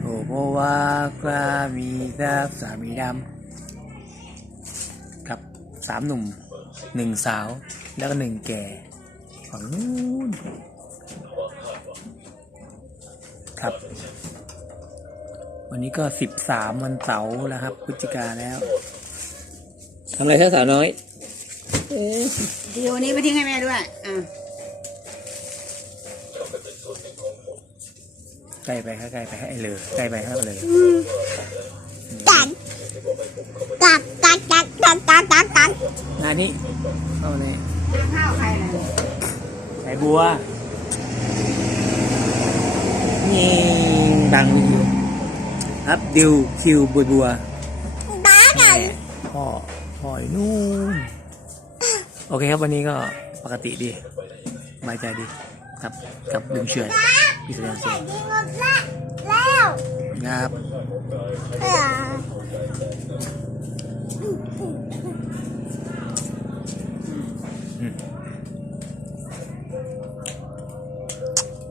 โอ้เพราะว่ากล้ามีดาบสามีดำกับสามหนุ่มหนึ่งสาว แล้วก็หนึ่งแก่ฝั่งนู้นครับ วันนี้ก็สิบสามวันเสาร์แล้วครับพฤศจิกาแล้วทำอะไรท่าสาวน้อยเดี๋ยววันนี้ไปทิ้งให้แม่ด้วยอะ ใกล้ไปครับใกล้ไปให้ไอ้เลยใกล้ไปครับเลยตันตันตันตันตันตันตันตันงานนี้เอาเนี่ยข้าวใครล่ะสายบัวนี่ดังอยู่ครับดิวคิวบัวบัวบ้าไงพ่อพ่อยนู่นโอเคครับวันนี้ก็ปกติดีสบายใจดีครับกับลุงเฉย พี่แสดงเสียงยิงหมดแล้วครับ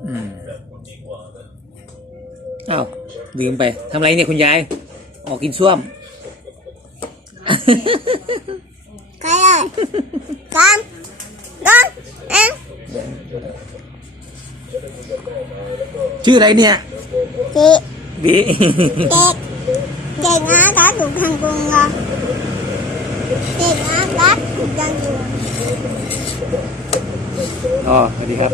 อืมอ้าวลืมไปทำไรเนี่ยคุณยาย ออกกินส้วมใครเอ่ย ชื่ออะไรเนี่ยเจ๊บีเด็กเด็กน้ารักถูกทางกรุงเหรอเด็กน้ารักถูกทางกรุงอ๋อสวัสดีครับ